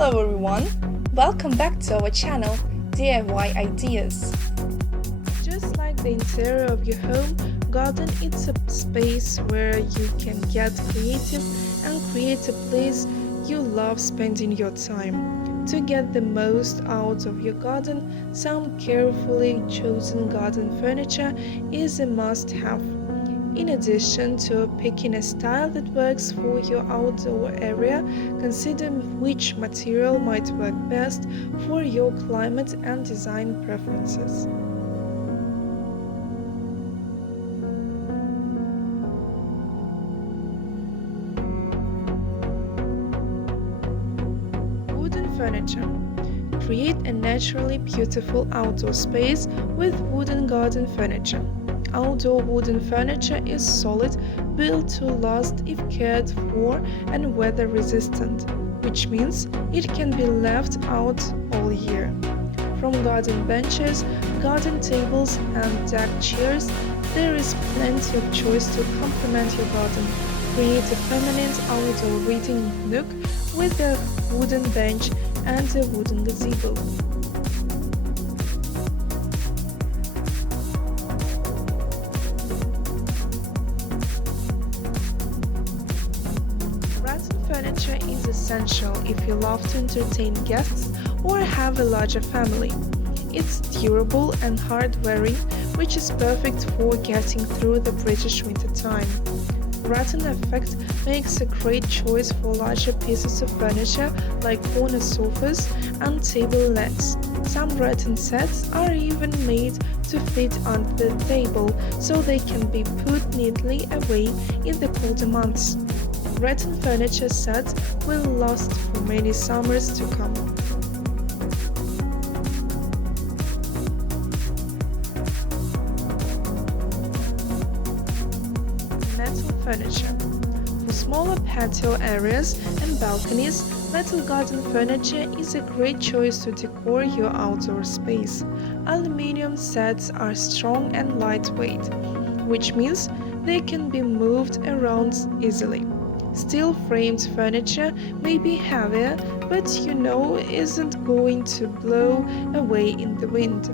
Hello everyone! Welcome back to our channel, DIY Ideas. Just like the interior of your home, garden is a space where you can get creative and create a place you love spending your time. To get the most out of your garden, some carefully chosen garden furniture is a must-have. In addition to picking a style that works for your outdoor area, consider which material might work best for your climate and design preferences. Wooden furniture. Create a naturally beautiful outdoor space with wooden garden furniture. Outdoor wooden furniture is solid, built to last if cared for, and weather resistant, which means it can be left out all year. From garden benches, garden tables, and deck chairs, there is plenty of choice to complement your garden. Create a permanent outdoor reading nook with a wooden bench and a wooden gazebo. Rattan furniture is essential if you love to entertain guests or have a larger family. It's durable and hard-wearing, which is perfect for getting through the British winter time. Rattan effect makes a great choice for larger pieces of furniture like corner sofas and table legs. Some rattan sets are even made to fit under the table, so they can be put neatly away in the colder months. Rattan furniture sets will last for many summers to come. Metal furniture. For smaller patio areas and balconies, metal garden furniture is a great choice to decor your outdoor space. Aluminium sets are strong and lightweight, which means they can be moved around easily. Steel-framed furniture may be heavier, but isn't going to blow away in the wind.